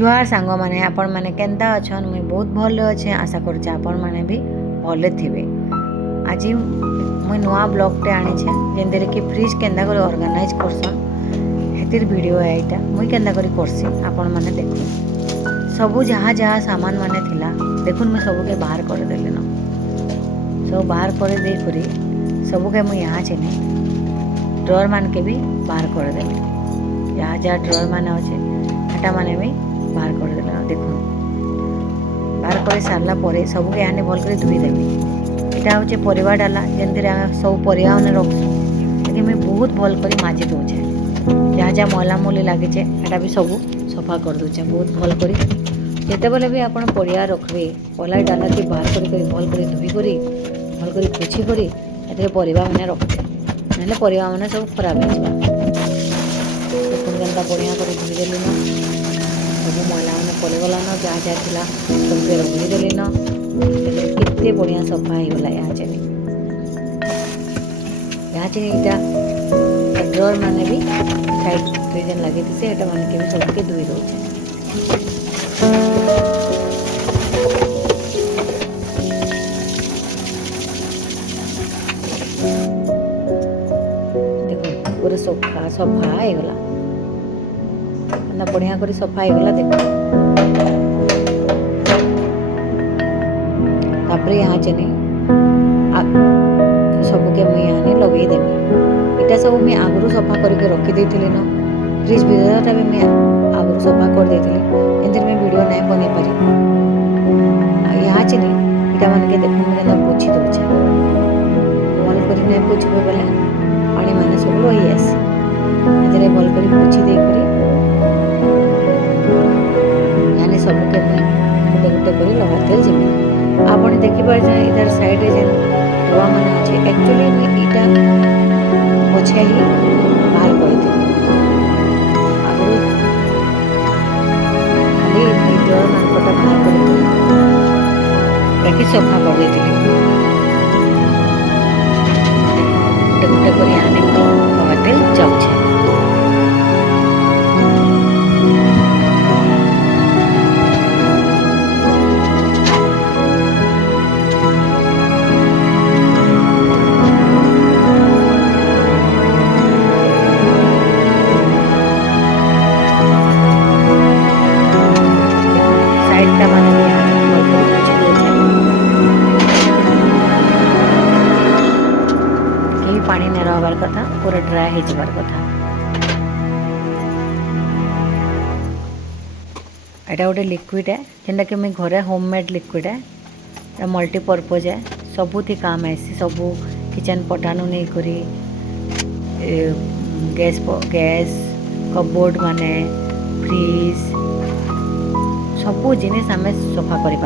जुआर सांग मैंने आपण मैंने केन्ता अच्छन मुई बहुत भल अच्छे आशा करुचे आपण मैंने भी भले थे। आज मुई नुआ ब्लॉगटे आनी जेनते कि फ्रिज केन्ता कर ऑर्गेनाइज करसन हेतिर वीडियो है यहाँ मुई केन्ता करी करसी आपण मैंने देख सबू जहाँ जहाँ सामान माने थिला देखुन मुई सबके बाहर कर देली न सब बाहर कर दे करी सबके मुई यहाँ चेने ड्रॉर मान के भी बाहर कर देली जहाँ जहाँ ड्रॉर माने अच्छे हेटा माने भी बाहर कर देला देखो बाहर कर सारा पर सबके आने भल कर धोईदेवी यहाँ हूँ परिवा डाला जमी सब परिवा मैंने रखसु लेकिन मुझे बहुत भल कर माजी दूचे जहाँ जहाँ मला मूली लगे भी सब सफा कर दूचे बहुत भल कर जिते बेले भी आप परिवा रखबे पला डाला के बाहर कर भल कर धोई कर भल कर पोछी कर ये परिवा मैंने रखते ना परिवा मैंने सब खराब हो केन्ता बढ़िया कर धोईदेली न सब मैला मैंने पड़गला न जहाँ जहाँ थिला सबके रखीदेली न केते बढ़िया सफा होगला यहाँ चेनी यहाँ ड्रॉर मैंने भी साइड फ्रिजन लगे थे से मान के भी सबके धोई दौचे देखो पूरा सफा सफा होगला बढ़िया कर सफा होगला देखो तापर यहाँ चेने सबके मुझे यहाँ लगेदेवी इटा सब मुझे आगु सफा करके रखीदे न फ्रिज भितरटा भी मुझे आगु सफा कर देती एमती मुझे वीडियो नहीं बन पारि यहाँ चेने इटा मान के देख मुझे पोछी दौचे भल कर नहीं पोछबे बोले पानी मान सब रही आस भल कर पोछी देकर सबके गोटे गोटे कर लगाते जमी आपने देखिपारे इधर साइड जेन धुआ मैंने अच्छे एक्चुअली इटा पछे ही बाहर कर खाली ड्रॉर मानकटा बाहर कर सफा कर गोटे गोटे कर लगाते जाऊे पानी नहीं रहार कथा पूरा ड्राए हो जबार कथा यहाँ गोटे लिक्विड है जेनटा कि मुझे घरे होममेड लिक्विड है मल्टीपर्पज है सबुथी काम आसी सबू किचन पटानु नहीं करी गैस कपबोर्ड माने फ्रिज सबू जिनिस आम सफा कर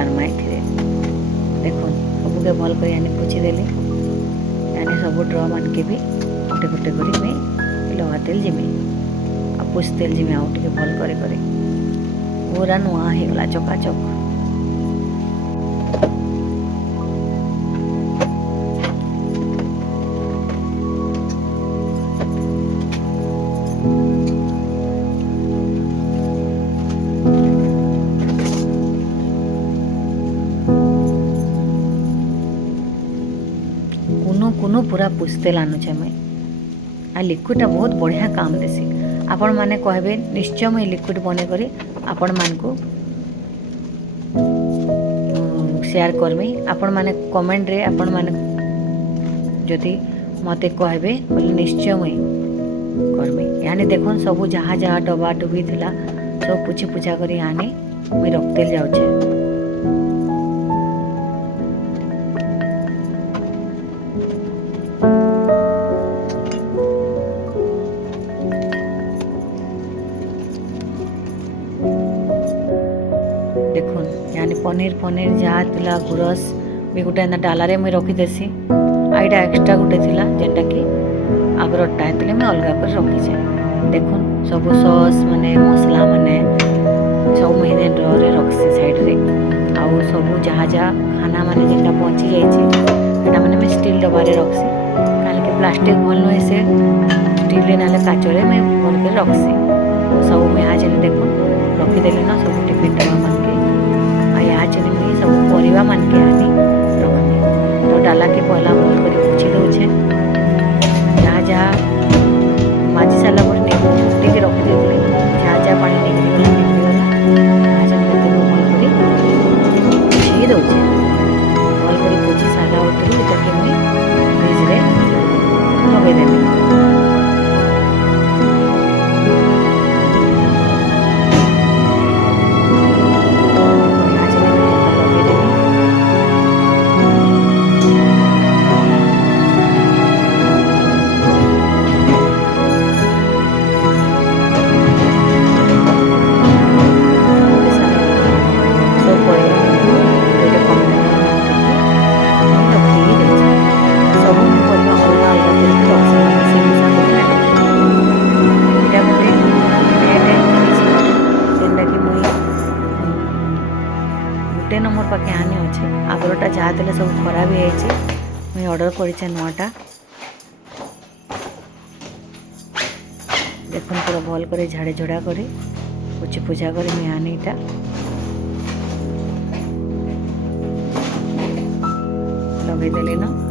देखो सबके भल कर पोछी देली यानी सब ड्रॉ मान के भी गोटे गोटे कर लगाते जिमी आ पोछते जिमी आउ टे भल कर पूरा नुआ होगला चकाचक कुनु पूरा पुस्ते लानुचे मुई आ लिक्विडटा बहुत बढ़िया काम देसी आपण माने कहबे निश्चय मुई लिक्विड बने करी आपण मान को शेयर करमी आपण माने कमेंट रे आपण माने जदि मते कहबे बोले निश्चय मुई करमी यानी देखो सब जहाँ जहाँ डबा डुबी थिला सब पुछी पुछा करी यानी मुई रखते जाउछे देखुन यानी पनीर पनीर जहाँ थिला गुरस भी गोटे एंता डाला रे मुई रखीदेसी आईटा एक्सट्रा गोटे थिला जेनटा कि आगर अट्टा हेतले मुई अलगा कर रखीछे देखुन सब सॉस माने मसला माने सब मुई ड्रॉ रे रखसी साइड रे आउ सब जहाँ जहाँ खाना माने जेनटा बची जाइछे सेटा माने मैं स्टील डब्बा रे रखसी काहे कि प्लास्टिक भल नय से स्टील रे नाले काचरे मुई भल कर रखसी सब मुई आज देखुन रखीदेली ना सब टिफिन डब्बा मानके यहाँ चेनी मुई सब परिवा मानके आनी रखनी तो डाला के पहला भल कर पोछी दौचे जहाँ जहाँ माजी सारा पर फुटे रखीदे जहाँ जहाँ पानी निकली गला यहाँ जहाँ भल कर पोछी दौचे भल कर पोछी सारा उतरी मुई फ्रिज रे लगेदेवी गोटे नंबर पाखे आनी अच्छे आगरटा जहाँ देले सब खराब हो मुई ऑर्डर कर नुआटा देखुन पूरा भल कर झाड़ी झड़ा कर पोछी पूजा कर मुई आनी इटा लगेदेली ना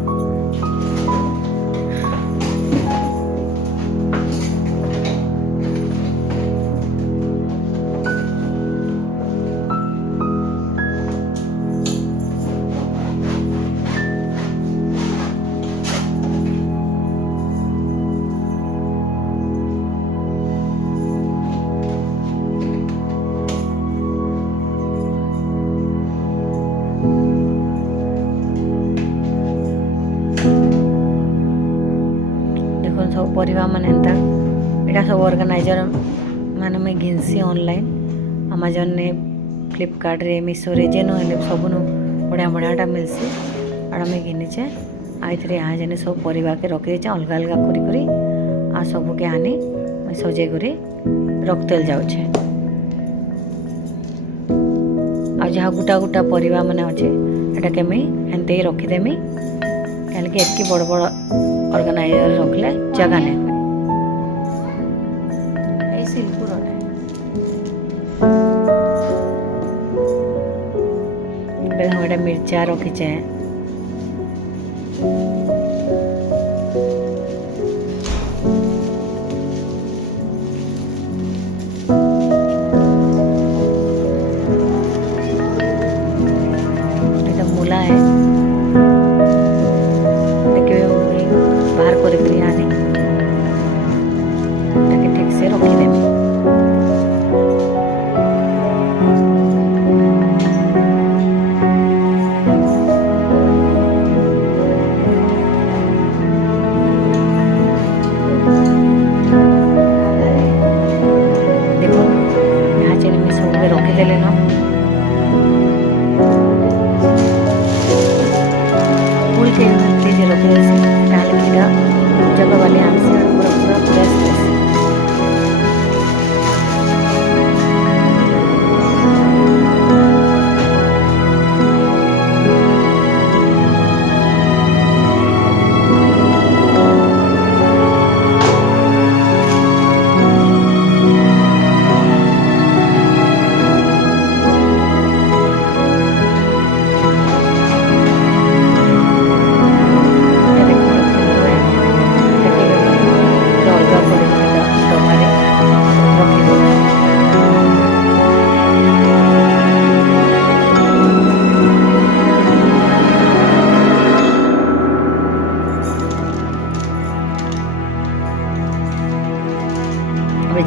सब परिवा माने एंता एटा सब ऑर्गेनाइजर माने मैं घिनसी ऑनलाइन अमेजन ने फ्लिपकार्ट रे मीशो रे जेनो हेले सबनु बढ़िया बढ़ियाटा मिलसी आड़ा मैं घिनीचे आइथरे यहाँ जेने सब परिवा के रखी देचे अलग अलग करी आ सब के आनी मैं सजे करी रखतेल जाउछे आ जहाँ गुटा गुटा परिवा माने अच्छे एटा के मैं हेंते ही रखीदेमी कहीं एतकी बड़ बड़ ऑर्गेनाइजर रखले जगह नहीं हुए हम मिर्चा रखीचे मूला है बाहर कर ठीक से रखीदेवी देखो यहाँ चेन में सब रखीदेले ना फूल के फ्रिज रखी जगह वाले आमसे पूरा पूरा फ्रेश फ्रेश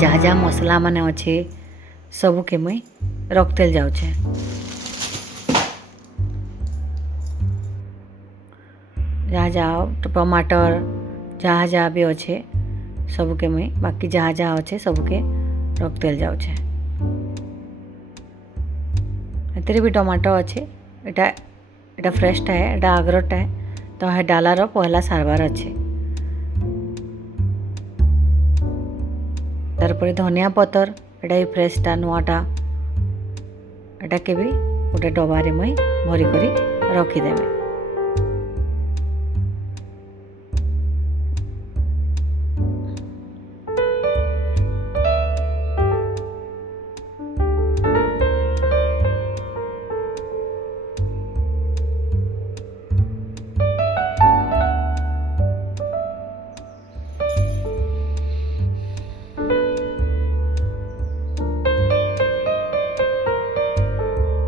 जहाँ जहाँ मसला माने अच्छे सबू के मुई रखतेल जाऊे जहाँ जहाँ टमाटर जहाँ जहाँ भी अच्छे सबू के मुई बाकी जहाँ जहाँ अच्छे सबू के रखतेल जाऊे एते भी टमाटो अच्छे एटा एटा फ्रेशटा है एटा आगरटा है तो है डालार पहला सारबार अच्छे तारपरे धनिया पतर एटा फ्रेशटा नुआटा एटा के भी गोटे डबारे मुई भरी करी रखीदेवी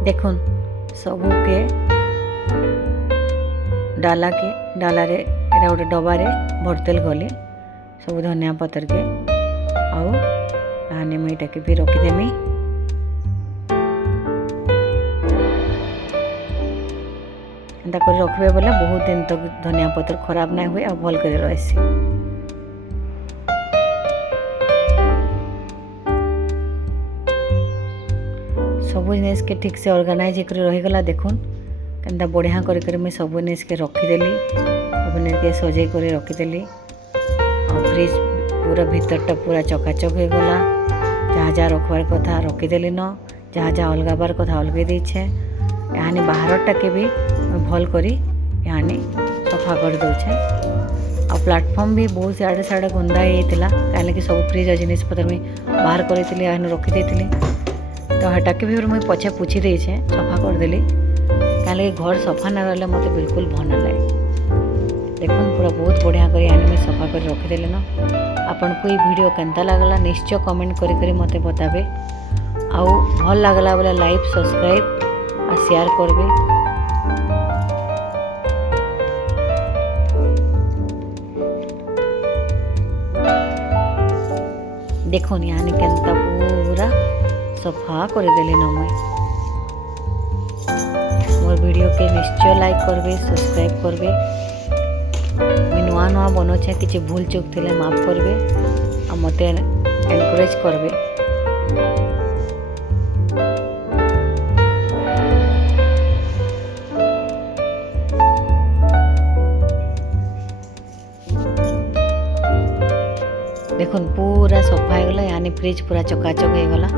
देखुन सबके डाला रे एटा गोटे डबारे भरतेल गले सब धनिया पतर के आउ हाने मुईटा के भी रखिदेमी। एंता कर रखबे बोले बहुत दिन तक धनिया पतर खराब ना हुए और भल कर रहसी। सब जिनिस के ठीक से ऑर्गेनाइज कर रही गला। देखुन केनता बढ़िया कर मैं सब जिनिस के रखीदेली अपने के सजे कर रखीदेली और फ्रिज पूरा भीतरटा पूरा चकाचक हो गला। जहाँ जहाँ रखबार कथा रखीदेली न जहाँ जहाँ अलगाबार कथा अलगे देछे। यानी बाहरटा के भी भल करी यानी सफा कर दूचे। और प्लेटफॉर्म भी बहुत साड़े साड़े गंदा होता कहीं सब फ्रिज जिनिस पतर मुझे बाहर करी रखी देती तो हेटा के भी मुझे पछे पूछी देछे सफा करदेली कहीं घर सफा ना रहा मत बिल्कुल भल ना लगे। देखुन पूरा बहुत बढ़िया कर सफा कर रखीदेली न। आपन को ये वीडियो केनता लगला निश्चय कमेंट करी मते बताबे। आउ भल लगला बोले लाइक सब्सक्राइब और शेयर करबे। देखुन यानी केनता पूरा सफा करदेली न। मोर वीडियो के निश्चय लाइक करबे सब्सक्राइब करबे। मुझे नुआ नुआ बनौछे किसी भूल चूक थिले माफ करबे और मते एनकरेज करबे। देखुन पूरा सफा हो गला यानी फ्रिज पूरा चकाचक हो गला।